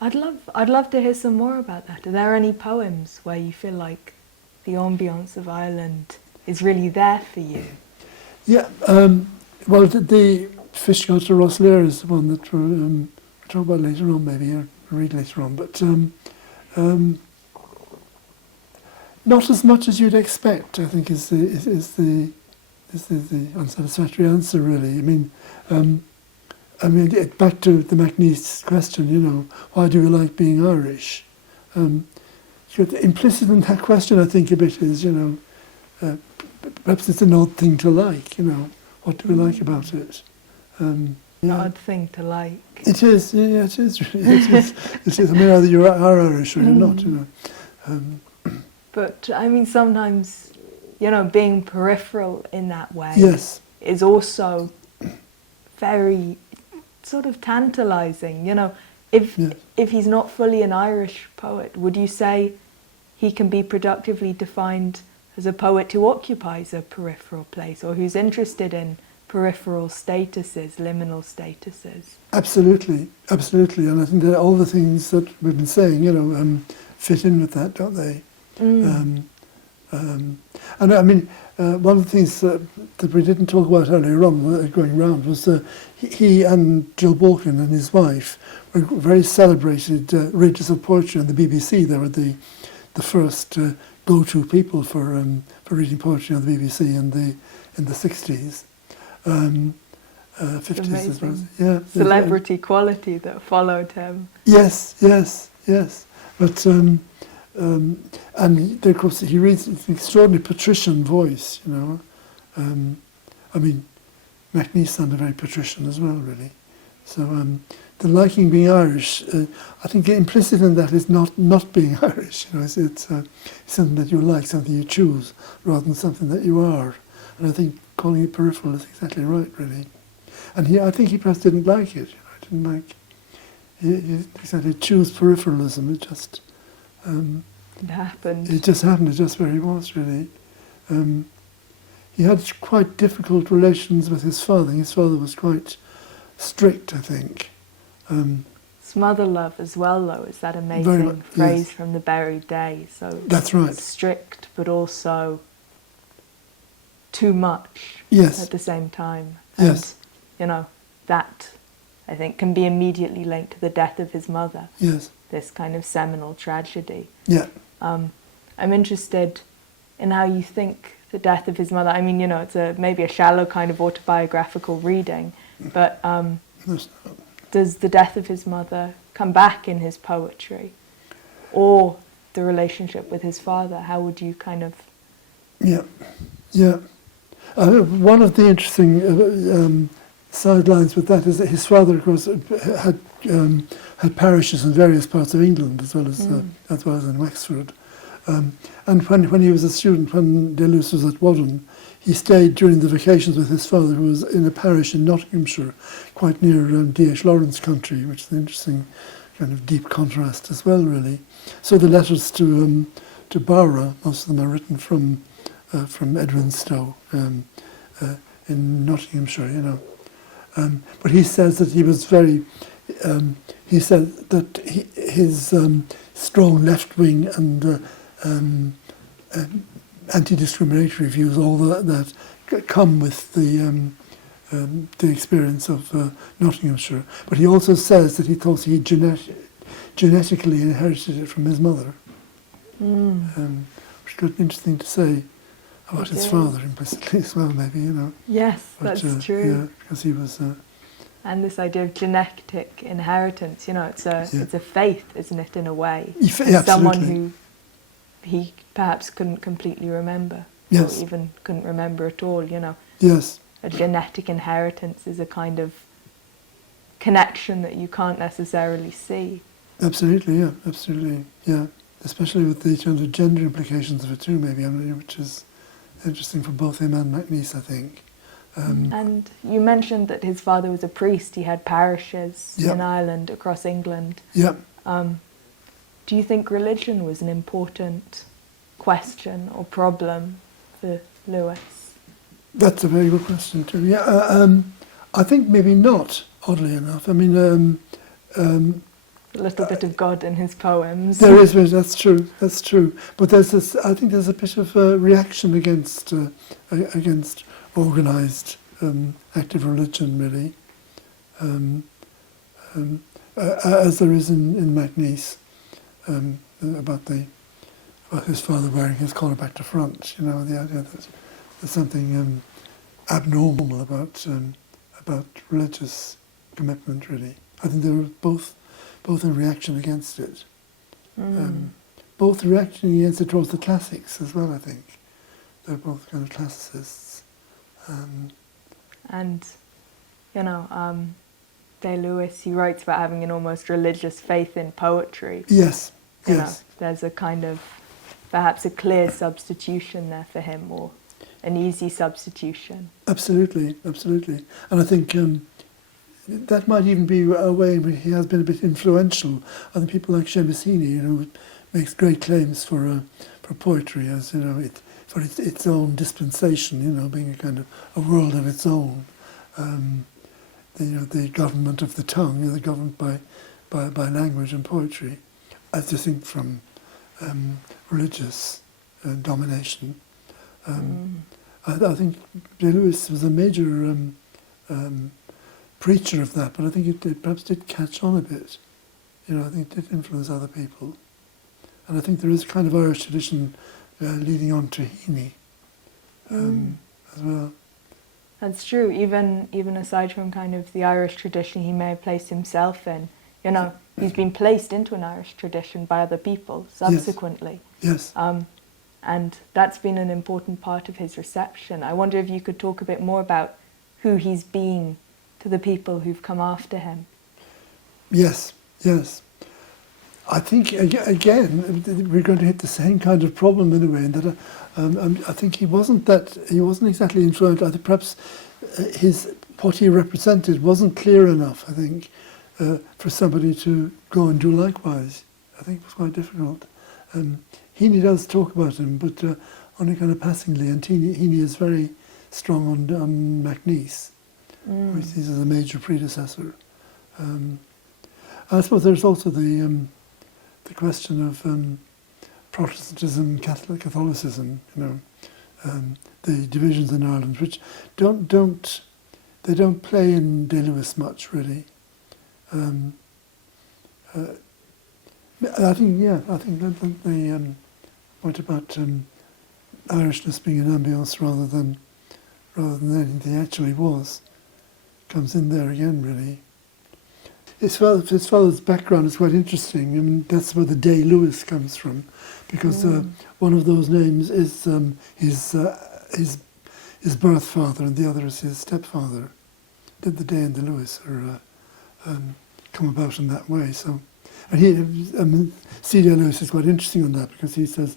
I'd love to hear some more about that. Are there any poems where you feel like the ambience of Ireland is really there for you? Yeah, well, the Fishing out to Ross Lair is the one that we'll talk about later on, maybe, or read later on, but not as much as you'd expect, I think, is the unsatisfactory answer, really. Back to the MacNeice question, why do we like being Irish? Implicit in that question, I think, a bit is, perhaps it's an odd thing to like, what do we like about it? An odd thing to like. It is, yeah, it is really. It is. Either you are Irish or you're not, But, sometimes, being peripheral in that way yes. is also very sort of tantalising, If he's not fully an Irish poet, would you say he can be productively defined as a poet who occupies a peripheral place or who's interested in peripheral statuses, liminal statuses? Absolutely, absolutely. And I think that all the things that we've been saying, fit in with that, don't they? One of the things that we didn't talk about earlier on, going round, was he and Jill Balkin and his wife were very celebrated readers of poetry on the BBC. They were the first go-to people for reading poetry on the BBC in the 60s. 50s as well. Yeah, celebrity quality that followed him. Yes. But and of course he reads an extraordinary patrician voice. MacNeice sounded very patrician as well, really. So the liking being Irish, I think implicit in that is not being Irish. It's something that you like, something you choose, rather than something that you are. And I think calling it peripheral is exactly right, really. And I think he perhaps didn't like it. He said he'd choose peripheralism. It just it happened. It just happened. It just where he was, really. He had quite difficult relations with his father. His father was quite strict, I think. Smother love as well, though, is that amazing phrase yes. from The Buried Day. So that's right. Strict, but also too much yes. at the same time. Yes. And, that, I think, can be immediately linked to the death of his mother. Yes. This kind of seminal tragedy. Yeah. I'm interested in how you think the death of his mother, it's maybe a shallow kind of autobiographical reading, but does the death of his mother come back in his poetry? Or the relationship with his father? How would you kind of... Yeah. One of the interesting sidelines with that is that his father, of course, had parishes in various parts of England as well as in Wexford. And when he was a student, when Deleuze was at Wadham, he stayed during the vacations with his father, who was in a parish in Nottinghamshire, quite near D.H. Lawrence country, which is an interesting kind of deep contrast as well, really. So the letters to Barra, most of them are written from Edwinstowe in Nottinghamshire, But he says that he was very... he said that his strong left-wing and anti-discriminatory views, all that come with the experience of Nottinghamshire. But he also says that he thought he genetically inherited it from his mother, which is interesting to say about his father implicitly as well, maybe, Yes, but, that's true. Yeah, because he was... and this idea of genetic inheritance, it's a faith, isn't it, in a way? Someone who he perhaps couldn't completely remember, yes. or even couldn't remember at all, Yes. A genetic inheritance is a kind of connection that you can't necessarily see. Absolutely, yeah. Especially with the kind of gender implications of it too, maybe, which is interesting for both him and MacNeice, I think. And you mentioned that his father was a priest. He had parishes in Ireland, across England. Yeah. Do you think religion was an important question or problem for Lewis? That's a very good question too. Yeah, I think maybe not. Oddly enough, A little bit of God in his poems. There is, that's true. But there's this, I think there's a bit of reaction against organised active religion, really, as there is in MacNeice, about his father wearing his collar back to front. You know, the idea that there's something abnormal about religious commitment, really. I think they were both in reaction against it. Both reaction against it towards the classics as well, I think. They're both kind of classicists. And, you know, Day-Lewis, he writes about having an almost religious faith in poetry. Yes, You yes. know, there's a kind of, perhaps a clear substitution there for him, or an easy substitution. Absolutely. And I think that might even be a way in which he has been a bit influential. I think people like Seamus Heaney, you know, makes great claims for poetry as, you know, for its own dispensation, you know, being a kind of a world of its own. The government of the tongue, you know, the government by language and poetry, as distinct from religious domination. I think Day-Lewis was a major preacher of that, but I think it perhaps did catch on a bit. You know, I think it did influence other people. And I think there is a kind of Irish tradition leading on to Heaney as well. That's true. Even aside from kind of the Irish tradition he may have placed himself in, you know, he's been placed into an Irish tradition by other people subsequently. Yes. And that's been an important part of his reception. I wonder if you could talk a bit more about who he's been to the people who've come after him. Yes. I think, again, we're going to hit the same kind of problem in a way, in that I think he wasn't exactly influential. I think perhaps what he represented wasn't clear enough, I think, for somebody to go and do likewise. I think it was quite difficult. Heaney does talk about him, but only kind of passingly, and Heaney is very strong on MacNeice, which he sees as a major predecessor. I suppose there's also the question of Protestantism, Catholicism, you know, the divisions in Ireland, which don't play in Day-Lewis much, really. I think that the point about Irishness being an ambience rather than anything it actually was comes in there again, really. His father's background is quite interesting. I mean, that's where the Day-Lewis comes from, because one of those names is his birth father, and the other is his stepfather. The Day and the Lewis are come about in that way. So, and C.D. Lewis is quite interesting on that, because he says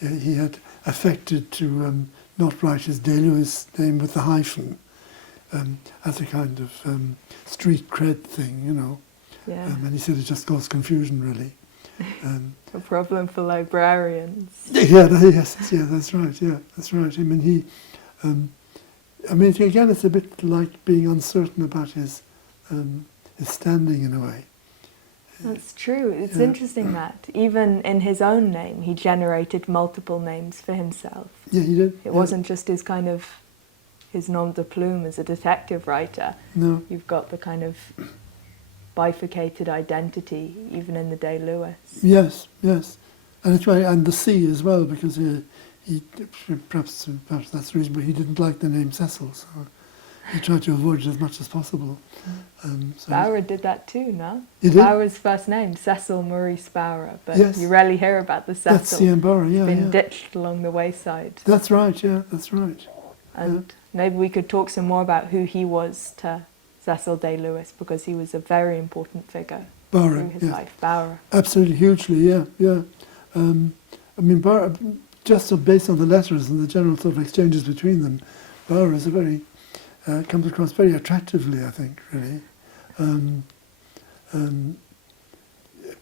he had affected to not write his Day-Lewis name with the hyphen, as a kind of street cred thing, you know. Yeah. And he said it just caused confusion, really. A problem for librarians. That's right. I mean, again, it's a bit like being uncertain about his standing in a way. That's true. It's interesting that even in his own name, he generated multiple names for himself. Yeah, he did. It wasn't just his nom de plume as a detective writer. No. You've got the kind of bifurcated identity, even in the Day-Lewis. Yes, and it's right, and the C as well, because he perhaps that's the reason, but he didn't like the name Cecil, so he tried to avoid it as much as possible. Bowra did that too, no? He did? Bowra's first name, Cecil Maurice Bowra, but yes. you rarely hear about the Cecil. That's C.M. Bowra, yeah. Been ditched along the wayside. That's right, yeah, that's right. And maybe we could talk some more about who he was to Cecil Day-Lewis, because he was a very important figure through his life. Bowra. Absolutely, hugely, yeah. I mean, Bowra, just based on the letters and the general sort of exchanges between them, Bowra is comes across very attractively, I think, really. You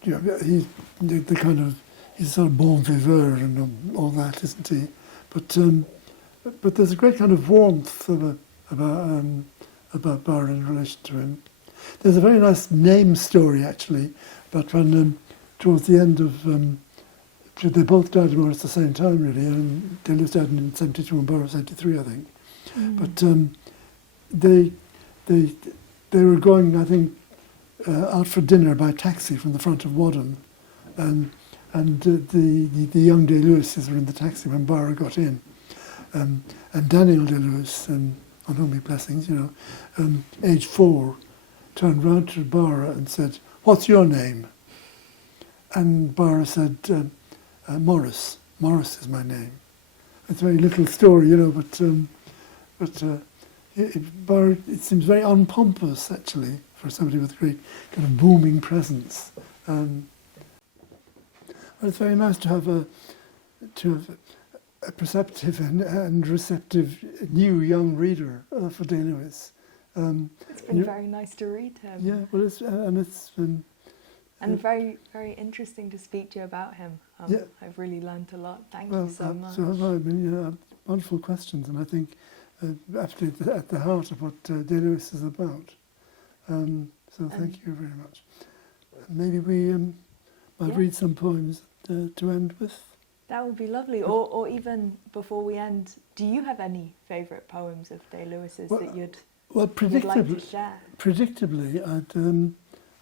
know, he's the kind of, he's sort of bon viveur and all that, isn't he? But there's a great kind of warmth about Bowra in relation to him. There's a very nice name story, actually, but when towards the end of... they both died more or less at the same time, really, and Day-Lewis died in 72 and Barr 73, I think. But they were going, I think, out for dinner by taxi from the front of Wadham, and the young Day-Lewises were in the taxi when Barr got in, and Daniel Day-Lewis, on whom be blessings, age 4, turned round to Barr and said, "What's your name?" And Barr said, "Morris. Morris is my name." It's a very little story, but it seems very unpompous, actually, for somebody with a great kind of booming presence. Well, it's very nice to have a perceptive and receptive new young reader for Day-Lewis. It's been very nice to read him. Yeah, well, it's been... And very, very interesting to speak to you about him. Yeah. I've really learnt a lot. Thank you so much. So have I. Wonderful questions, and I think absolutely at the heart of what Day-Lewis is about. So thank you very much. Maybe we might read some poems to end with. That would be lovely. Or even before we end, do you have any favourite poems of Day-Lewis's that you'd like to share? Predictably,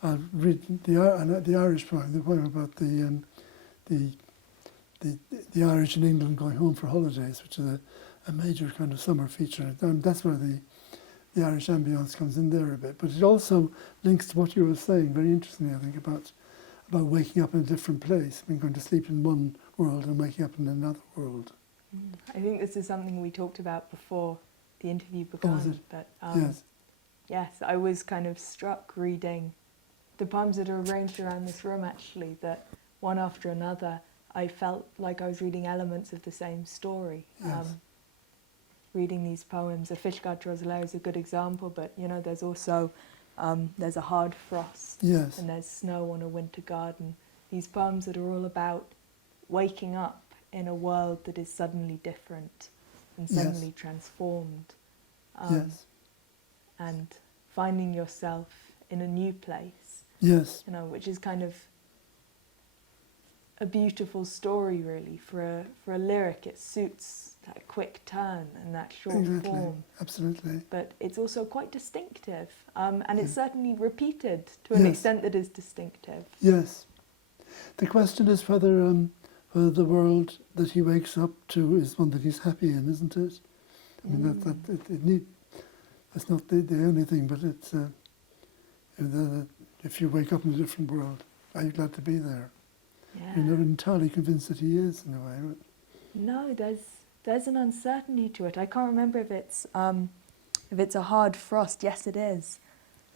I'd read the Irish poem, the poem about the Irish in England going home for holidays, which is a major kind of summer feature. And that's where the Irish ambience comes in there a bit. But it also links to what you were saying, very interestingly, I think, about waking up in a different place, going to sleep in one world and waking up in another world. I think this is something we talked about before the interview began. Oh, was it? But Yes. yes, I was kind of struck reading the poems that are arranged around this room, actually, that one after another, I felt like I was reading elements of the same story. Yes. Reading these poems, A Fishguard Draws Lair is a good example, but there's also there's a hard frost, Yes. and there's snow on a winter garden. These poems that are all about waking up in a world that is suddenly different and suddenly transformed, Yes. and finding yourself in a new place. Yes. Which is kind of a beautiful story, really. For a lyric, it suits that quick turn and that short form. Absolutely. But it's also quite distinctive, and it's certainly repeated to an extent that is distinctive. Yes. The question is whether the world that he wakes up to is one that he's happy in, isn't it? I mean, that's not the only thing, but it's if you wake up in a different world, are you glad to be there? Yeah. You're not entirely convinced that he is, in a way. But no, there's an uncertainty to it. I can't remember if it's a hard frost. Yes, it is.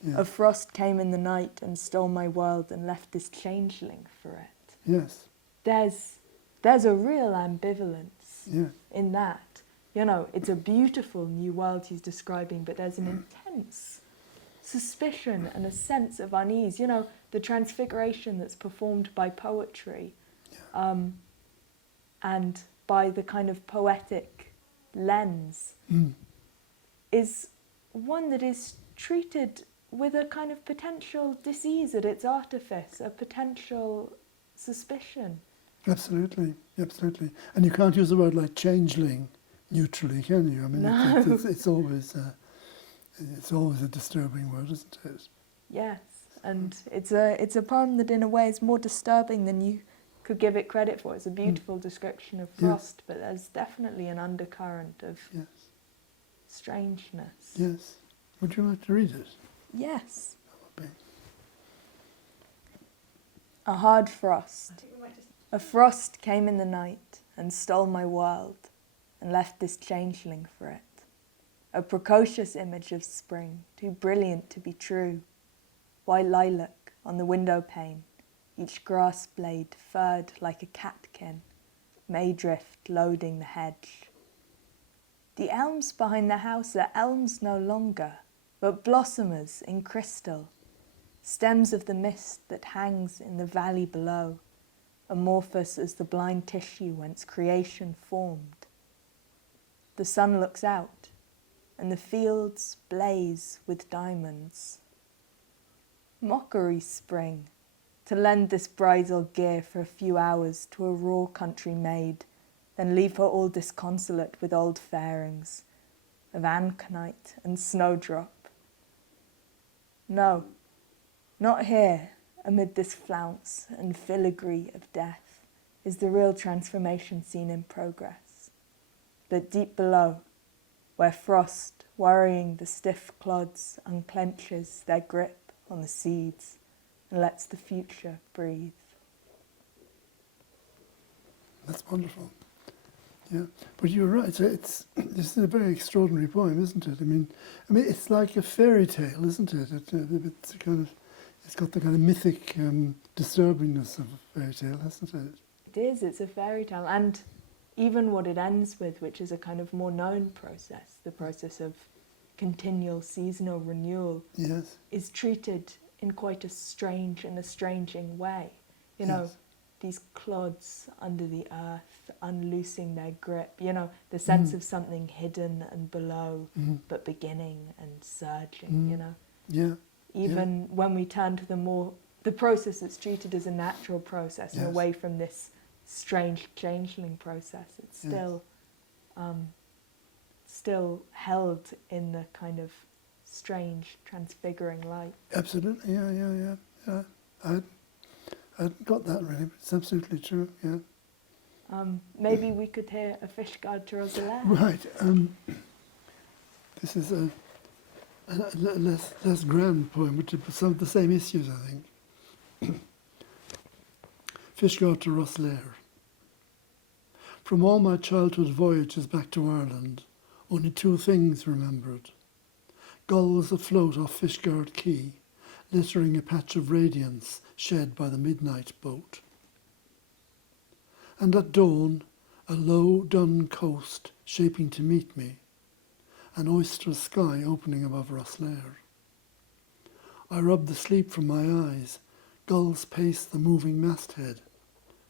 Yeah. A frost came in the night and stole my world and left this changeling for it. Yes. There's a real ambivalence in that. It's a beautiful new world he's describing, but there's an intense suspicion and a sense of unease. The transfiguration that's performed by poetry, and by the kind of poetic lens, is one that is treated with a kind of potential disease at its artifice, a potential suspicion. Absolutely, absolutely. And you can't use a word like changeling neutrally, can you? I mean, no. it's always a disturbing word, isn't it? Yes, and it's a poem that in a way is more disturbing than you could give it credit for. It's a beautiful description of frost, but there's definitely an undercurrent of strangeness. Yes. Would you like to read it? Yes. That would be. A hard frost. A frost came in the night and stole my world and left this changeling for it. A precocious image of spring, too brilliant to be true. White lilac on the window pane, each grass blade furred like a catkin, Maydrift loading the hedge. The elms behind the house are elms no longer, but blossomers in crystal, stems of the mist that hangs in the valley below, amorphous as the blind tissue whence creation formed. The sun looks out, and the fields blaze with diamonds. Mockery spring, to lend this bridal gear for a few hours to a raw country maid, then leave her all disconsolate with old fairings of aconite and snowdrop. No, not here, amid this flounce and filigree of death, is the real transformation scene in progress. But deep below, where frost, worrying the stiff clods, unclenches their grip on the seeds and lets the future breathe. That's wonderful. Yeah, but you're right. This is a very extraordinary poem, isn't it? I mean, it's like a fairy tale, isn't it? It's got the kind of mythic disturbingness of a fairy tale, hasn't it? It is. It's a fairy tale, and even what it ends with, which is a kind of more known process, the process of continual seasonal renewal, Yes. is treated in quite a strange and estranging way. You know, Yes. these clods under the earth, unloosing their grip, you know, the sense of something hidden and below, but beginning and surging, you know. Yeah. Even when we turn to the process that's treated as a natural process and Yes. away from this strange changeling process, it's still held in the kind of strange, transfiguring light. Absolutely. Yeah. I hadn't got that really, but it's absolutely true. Yeah. Maybe we could hear a fish guard to Lair. Right. This is a less grand poem, which is some of the same issues, I think. Fishguard to Lair. From all my childhood voyages back to Ireland, only two things remembered. Gulls afloat off Fishguard Quay, littering a patch of radiance shed by the midnight boat. And at dawn, a low, dun coast shaping to meet me, an oyster sky opening above Lair. I rub the sleep from my eyes. Gulls pace the moving masthead.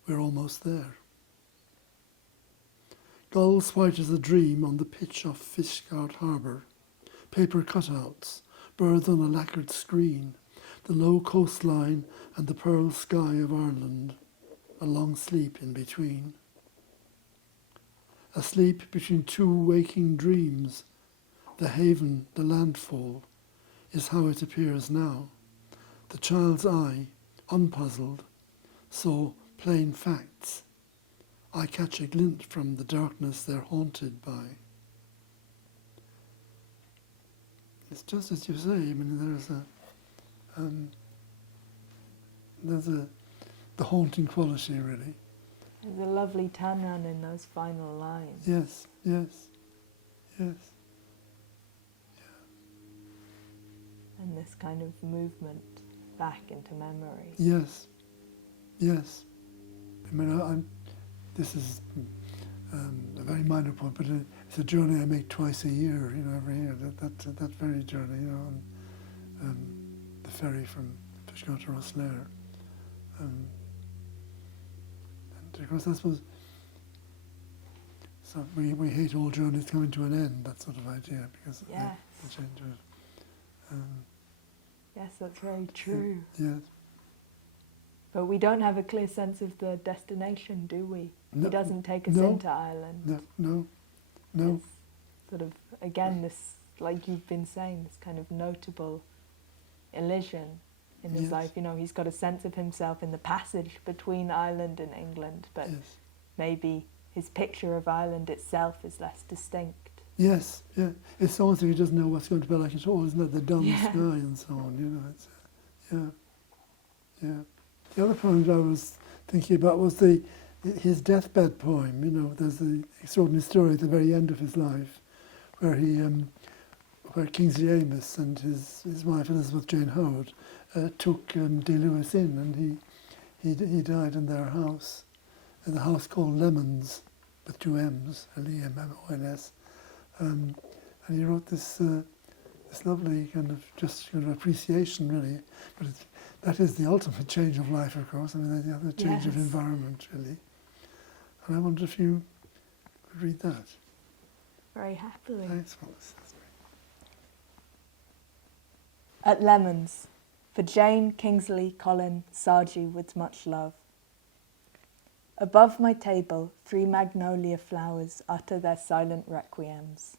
We're almost there. Gulls white as a dream on the pitch off Fishguard Harbour. Paper cutouts, birds on a lacquered screen, the low coastline and the pearl sky of Ireland, a long sleep in between. A sleep between two waking dreams. The haven, the landfall, is how it appears now. The child's eye, unpuzzled, saw plain facts. I catch a glint from the darkness they're haunted by. It's just as you say. I mean, there's the haunting quality, really. There's a lovely turnaround in those final lines. Yes. And this kind of movement back into memory. Yes. I mean, this is a very minor point, but it's a journey I make twice a year. You know, every year. That very journey. You know, on the ferry from Fishguard to Lair. And of course, I suppose. So we hate all journeys coming to an end. That sort of idea, because Yes. they change it. Yes, that's very true. Yes. But we don't have a clear sense of the destination, do we? No, He doesn't take us no, into Ireland. No. There's sort of, again, this, like you've been saying, this kind of notable elision in his Yes. life. You know, he's got a sense of himself in the passage between Ireland and England, but Yes. maybe his picture of Ireland itself is less distinct. Yes, yeah. It's almost like he doesn't know what's going to be like at all, isn't it? The dun Yeah. sky and so on, you know. It's, yeah. The other poem I was thinking about was his deathbed poem. You know, there's the extraordinary story at the very end of his life, where where Kingsley Amis and his wife Elizabeth Jane Howard took Day Lewis in, and he died in their house, in the house called Lemons, with two M's, Lemons. And he wrote this lovely kind of appreciation, really. But that is the ultimate change of life, of course. I mean, the other change of Yes. environment, really. And I wonder if you could read that. Very happily. Thanks, Wallace. That's great. At Lemons, For Jane, Kingsley, Colin, Sargi with much love. Above my table, 3 magnolia flowers utter their silent requiems.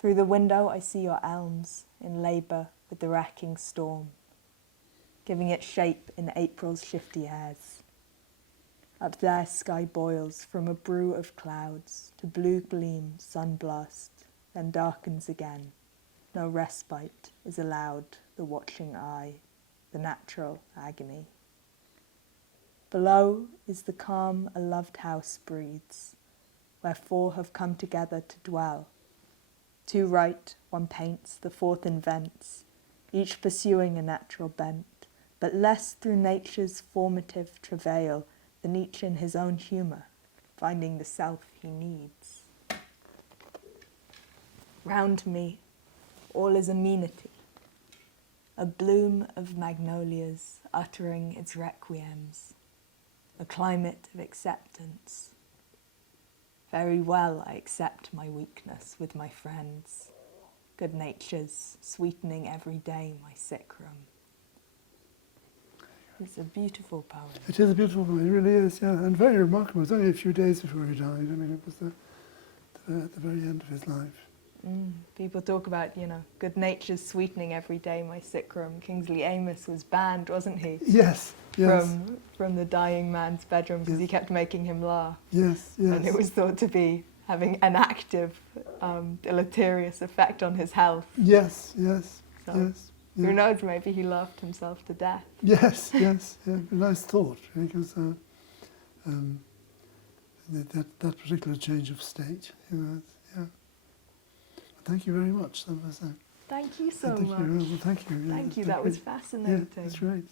Through the window I see your elms in labour with the racking storm, giving it shape in April's shifty airs. Up there sky boils from a brew of clouds to blue gleam sunblast, then darkens again. No respite is allowed the watching eye, the natural agony. Below is the calm a loved house breathes, where 4 have come together to dwell. 2 write, 1 paints, the 4th invents, each pursuing a natural bent, but less through nature's formative travail than each in his own humour, finding the self he needs. Round me, all is amenity, a bloom of magnolias uttering its requiems, a climate of acceptance. Very well I accept my weakness with my friends, good nature's sweetening every day my sick room. It's a beautiful poem. It is a beautiful poem, it really is, yeah, and very remarkable. It was only a few days before he died. I mean, it was at the very end of his life. People talk about, good nature's sweetening every day my sick room. Kingsley Amis was banned, wasn't he? Yes, yes. From the dying man's bedroom because he kept making him laugh. Yes, yes. And it was thought to be having an active, deleterious effect on his health. Yes, yes, So, yes. Yeah. Who knows, maybe he laughed himself to death. Yes, yes, yeah. A nice thought, because that particular change of state, yeah. Thank you very much. That was Thank you so thank much. You. Well, thank you. Thank you, that was fascinating. Yeah, that's right.